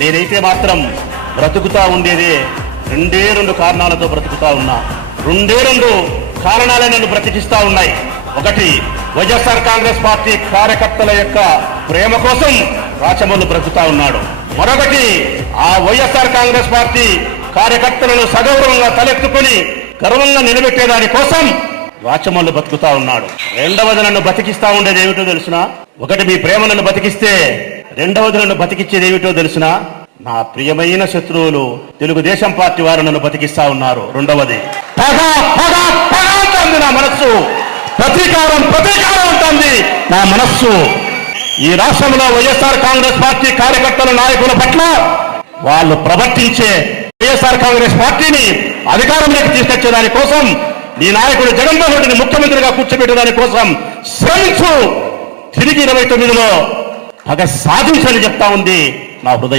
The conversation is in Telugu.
నేనైతే మాత్రం బ్రతుకుతా ఉండేదే రెండు కారణాలతో బ్రతుకుతా ఉన్నా. రెండు కారణాలే నన్ను బ్రతికిస్తా ఉన్నాయి. ఒకటి, వైఎస్ఆర్ కాంగ్రెస్ పార్టీ కార్యకర్తల యొక్క ప్రేమ కోసం రాచమల్లు బ్రతుకుతా ఉన్నాడు. మరొకటి, ఆ వైఎస్ఆర్ కాంగ్రెస్ పార్టీ కార్యకర్తలను సగౌరవంగా తలెత్తుకుని గర్వంగా నిలబెట్టేదాని కోసం రాచమల్లు బతుకుతా ఉన్నాడు. రెండవది, నన్ను బతికిస్తా ఉండేది ఏమిటో తెలుసునా? ఒకటి, మీ ప్రేమ నన్ను బతికిస్తే, రెండవది నన్ను బతికిచ్చేది ఏమిటో తెలుసునా? నా ప్రియమైన శత్రువులు తెలుగుదేశం పార్టీ వారు నన్ను బతికిస్తా ఉన్నారు. రెండవది, నా మనస్సు ప్రతీకారం ఉంటుంది నా మనస్సు. ఈ రాష్ట్రంలో వైఎస్ఆర్ కాంగ్రెస్ పార్టీ కార్యకర్తల నాయకుల పట్ల వాళ్ళు ప్రవర్తించే వైఎస్ఆర్ కాంగ్రెస్ పార్టీని అధికారంలోకి తీసుకొచ్చేదాని కోసం, నీ నాయకుడు జగన్మోహన్ రెడ్డిని ముఖ్యమంత్రిగా కూర్చోబెట్టేదాని కోసం శ్రమించు. తిరిగి 29లో పగ సాధించని చెప్తా ఉంది నా హృదయం.